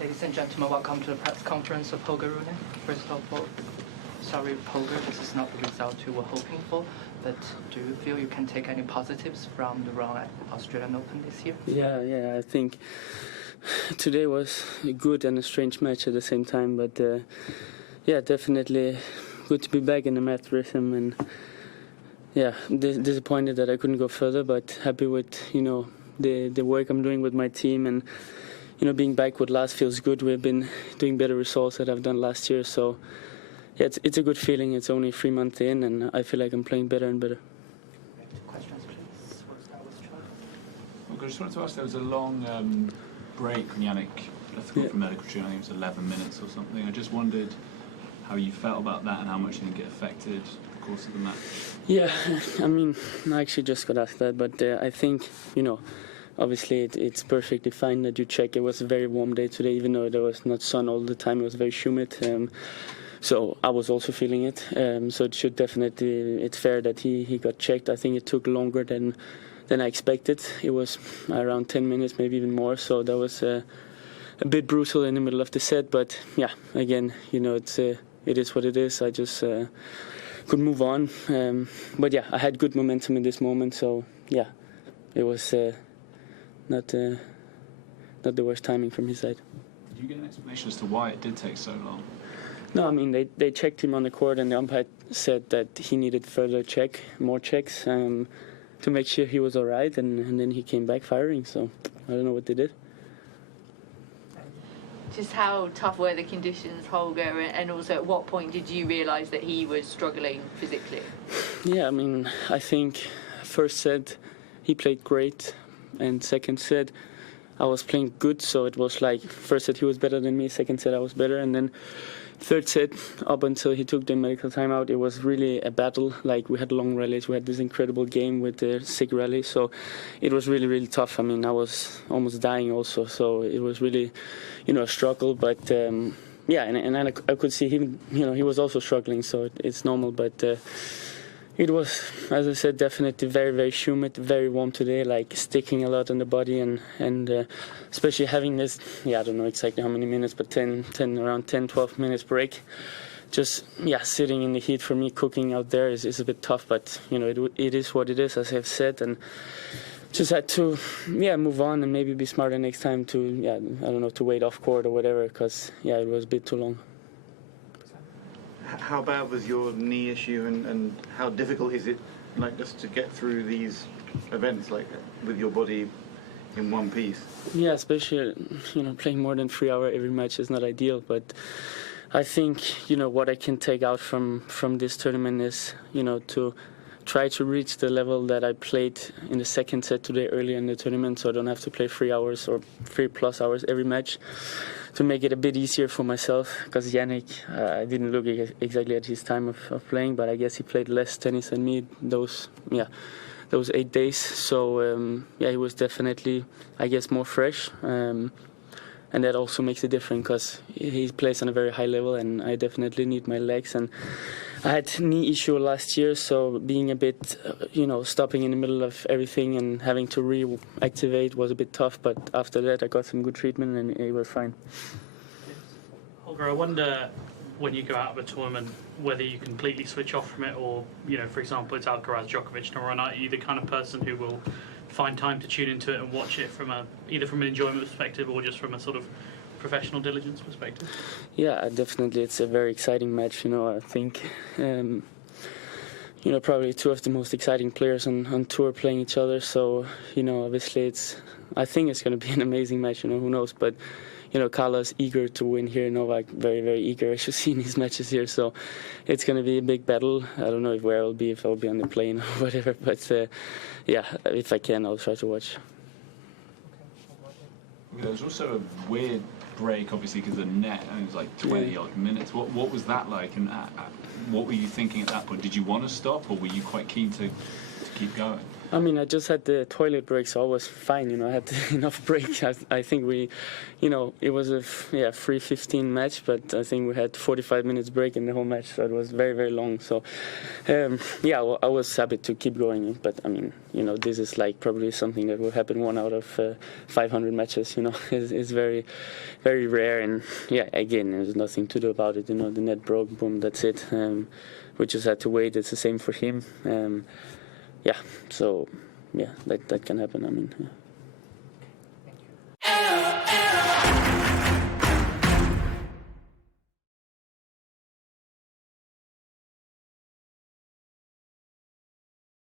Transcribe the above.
Ladies and gentlemen, welcome to the press conference of Holger Rune. First of all, sorry, Holger, this is not the result you were hoping for, but do you feel you can take any positives from the run at Australian Open this year? Yeah, I think today was a good and a strange match at the same time, but yeah, definitely good to be back in the match rhythm, and yeah, disappointed that I couldn't go further, but happy with, the work I'm doing with my team, and being back with last feels good. We've been doing better results that I've done last year, so yeah, it's a good feeling. It's only 3 months in, and I feel like I'm playing better and better. Questions, please. I just wanted to ask, there was a long break when Jannik left the court for medical treatment. I think it was 11 minutes or something. I just wondered how you felt about that and how much you think it affected the course of the match. Yeah, I mean, I actually just got asked that, but I think, obviously it's perfectly fine that you check. It was a very warm day today, even though there was not sun all the time. It was very humid. So I was also feeling it. So it should definitely, it's fair that he got checked. I think it took longer than I expected. It was around 10 minutes, maybe even more. So that was a bit brutal in the middle of the set. But yeah, again, it is what it is. I just could move on. But yeah, I had good momentum in this moment. So yeah, it was not the worst timing from his side. Did you get an explanation as to why it did take so long? No, I mean, they checked him on the court, and the umpire said that he needed more checks to make sure he was all right, and then he came back firing, so I don't know what they did. Just how tough were the conditions, Holger, and also at what point did you realise that he was struggling physically? Yeah, I mean, I think first set he played great, and second set I was playing good, so it was like first set he was better than me, second set I was better, and then third set up until he took the medical timeout, it was really a battle. Like, we had long rallies, we had this incredible game with the sick rally, so it was really, really tough. I mean, I was almost dying also, so it was really, a struggle, but yeah, and I could see him, he was also struggling, so it's normal, but it was, as I said, definitely very, very humid, very warm today, like sticking a lot on the body, and especially having this, I don't know exactly how many minutes, but around 10, 12 minutes break. Just, sitting in the heat for me, cooking out there is a bit tough, but, it is what it is, as I've said, and just had to, move on and maybe be smarter next time to, to wait off court or whatever, because, it was a bit too long. How bad was your knee issue, and how difficult is it, like, just to get through these events, like, with your body in one piece? Yeah, especially, playing more than 3 hours every match is not ideal, but I think, what I can take out from this tournament is, to try to reach the level that I played in the second set today earlier in the tournament, so I don't have to play 3 hours or 3+ hours every match, to make it a bit easier for myself, because Jannik, I didn't look exactly at his time of playing, but I guess he played less tennis than me those 8 days. So he was definitely, I guess, more fresh, and that also makes a difference, because he plays on a very high level, and I definitely need my legs. And I had knee issue last year, so being a bit, stopping in the middle of everything and having to reactivate was a bit tough. But after that, I got some good treatment, and it was fine. Holger, I wonder, when you go out of a tournament, whether you completely switch off from it, or, for example, it's Alcaraz, Djokovic tomorrow night. Are you the kind of person who will find time to tune into it and watch it from either from an enjoyment perspective or just from a sort of professional diligence perspective? Yeah, definitely. It's a very exciting match. I think, probably two of the most exciting players on tour playing each other. So, obviously I think it's going to be an amazing match. Who knows? But, Carla's eager to win here. Novak very, very eager, as you see in his matches here. So it's going to be a big battle. I don't know where I'll be, if I'll be on the plane or whatever. But, if I can, I'll try to watch. There was also a weird break, obviously, because the net, it was like 20-odd minutes. What was that like, and what were you thinking at that point? Did you want to stop, or were you quite keen to keep going? I mean, I just had the toilet break, so I was fine. I had enough break. I think we, it was a free 15 match, but I think we had 45 minutes break in the whole match, so it was very, very long. So, I was happy to keep going. But I mean, this is like probably something that will happen 1 out of 500 matches. It's very, very rare. And again, there's nothing to do about it. The net broke, boom, that's it. We just had to wait. It's the same for him. So that can happen. I mean. Yeah.